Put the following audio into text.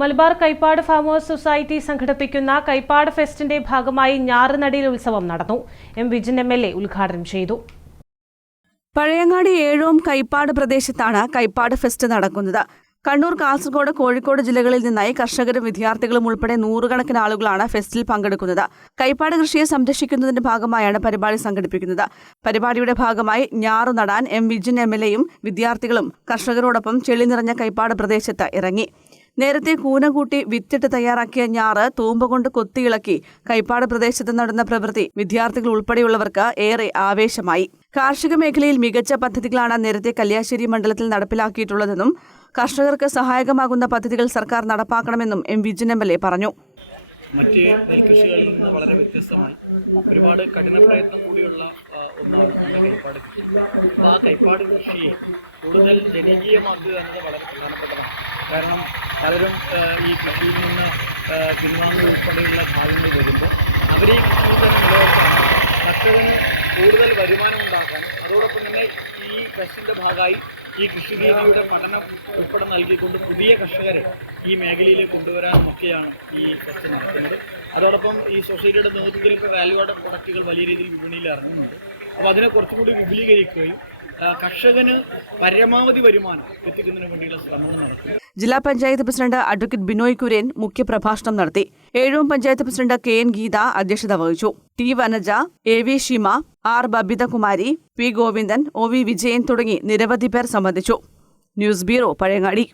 മലബാർ കൈപ്പാട് farmers society സംഘടിപ്പിക്കുന്ന കൈപ്പാട് ഫെസ്റ്റിന്റെ ഭാഗമായി ഞാറുനടീൽ ഉത്സവം നടന്നു. എം വിജിൻ MLA ഉദ്ഘാടനം ചെയ്തു. പഴയങ്ങാടി ഏഴോം കൈപ്പാട് പ്രദേശത്താണ് കൈപ്പാട് ഫെസ്റ്റ് നടക്കുന്നത്. കണ്ണൂർ, കാസർഗോഡ്, കോഴിക്കോട് ജില്ലകളിൽ നിന്നായി കർഷകരും വിദ്യാർത്ഥികളും ഉൾപ്പെടെ നൂറുകണക്കിന് ആളുകളാണ് ഫെസ്റ്റിൽ പങ്കെടുക്കുന്നത്. കൈപ്പാട് കൃഷിയെ സംരക്ഷിക്കുന്നതിന്റെ ഭാഗമായാണ് പരിപാടി സംഘടിപ്പിക്കുന്നത്. പരിപാടിയുടെ ഭാഗമായി ഞാറു നടാൻ എം വിജിൻ MLAയും വിദ്യാർത്ഥികളും കർഷകരോടൊപ്പം ചെളി നിറഞ്ഞ കൈപ്പാട് പ്രദേശത്ത് ഇറങ്ങി. നേരത്തെ കൂന കൂട്ടി വിത്തിട്ട് തയ്യാറാക്കിയ ഞാറ് തൂമ്പ കൊണ്ട് കൊത്തിയിളക്കി കൈപ്പാട് പ്രദേശത്ത് നടന്ന പ്രവൃത്തി വിദ്യാർത്ഥികൾ ഉൾപ്പെടെയുള്ളവർക്ക് ഏറെ ആവേശമായി. കാർഷിക മേഖലയിൽ മികച്ച പദ്ധതികളാണ് നേരത്തെ കല്യാശ്ശേരി മണ്ഡലത്തിൽ നടപ്പിലാക്കിയിട്ടുള്ളതെന്നും കർഷകർക്ക് സഹായകമാകുന്ന പദ്ധതികൾ സർക്കാർ നടപ്പാക്കണമെന്നും എം വിജിൻ MLA പറഞ്ഞു. മറ്റ് നെൽകൃഷികളിൽ നിന്ന് വളരെ വ്യത്യസ്തമായി ഒരുപാട് കഠിന പ്രയത്നം കൂടിയുള്ള ഒന്നാണ് നമ്മുടെ കൈപ്പാട് കൃഷി. അപ്പോൾ ആ കൈപ്പാട് കൃഷിയെ കൂടുതൽ ജനകീയമാക്കുക എന്നത് വളരെ പ്രധാനപ്പെട്ടതാണ്. കാരണം പലരും ഈ കൃഷിയിൽ നിന്ന് പിൻവാങ്ങൽ ഉൾപ്പെടെയുള്ള ഭാഗങ്ങൾ വരുമ്പോൾ അവരെ ഈ കൃഷിയിൽ തന്നെ നിലനിർത്താൻ കർഷകന് കൂടുതൽ വരുമാനം ഉണ്ടാക്കാൻ അതോടൊപ്പം തന്നെ ഈ ഫെസ്റ്റിൻ്റെ ഭാഗമായി ഈ കൃഷിരീതിയുടെ പഠനം ഉൾപ്പെടെ നൽകിക്കൊണ്ട് പുതിയ കർഷകരെ ഈ മേഖലയിലേക്ക് കൊണ്ടുവരാനും ഒക്കെയാണ് ഈ ഫെസ്റ്റ് നടത്തുന്നത്. അതോടൊപ്പം ഈ സൊസൈറ്റിയുടെ നേതൃത്വത്തിൽ ഇപ്പോൾ വാല്യൂ ആഡഡ് പ്രൊഡക്റ്റുകൾ വലിയ രീതിയിൽ വിപണിയിൽ ഇറങ്ങുന്നുണ്ട്. അപ്പോൾ അതിനെ കുറച്ചുകൂടി വിപുലീകരിക്കുകയും കർഷകന് പരമാവധി വരുമാനം എത്തിക്കുന്നതിന് വേണ്ടിയുള്ള ശ്രമങ്ങൾ നടത്തും. ജില്ലാ പഞ്ചായത്ത് പ്രസിഡന്റ് അഡ്വക്കേറ്റ് ബിനോയ് കുര്യൻ മുഖ്യപ്രഭാഷണം നടത്തി. ഏഴോം പഞ്ചായത്ത് പ്രസിഡന്റ് KN ഗീത അധ്യക്ഷത വഹിച്ചു. T Vanaja, AV Shima, R Babithakumari, P Govindan, OV Vijayan തുടങ്ങി നിരവധി പേർ സംബന്ധിച്ചു. News bureau, Pazhayangadi.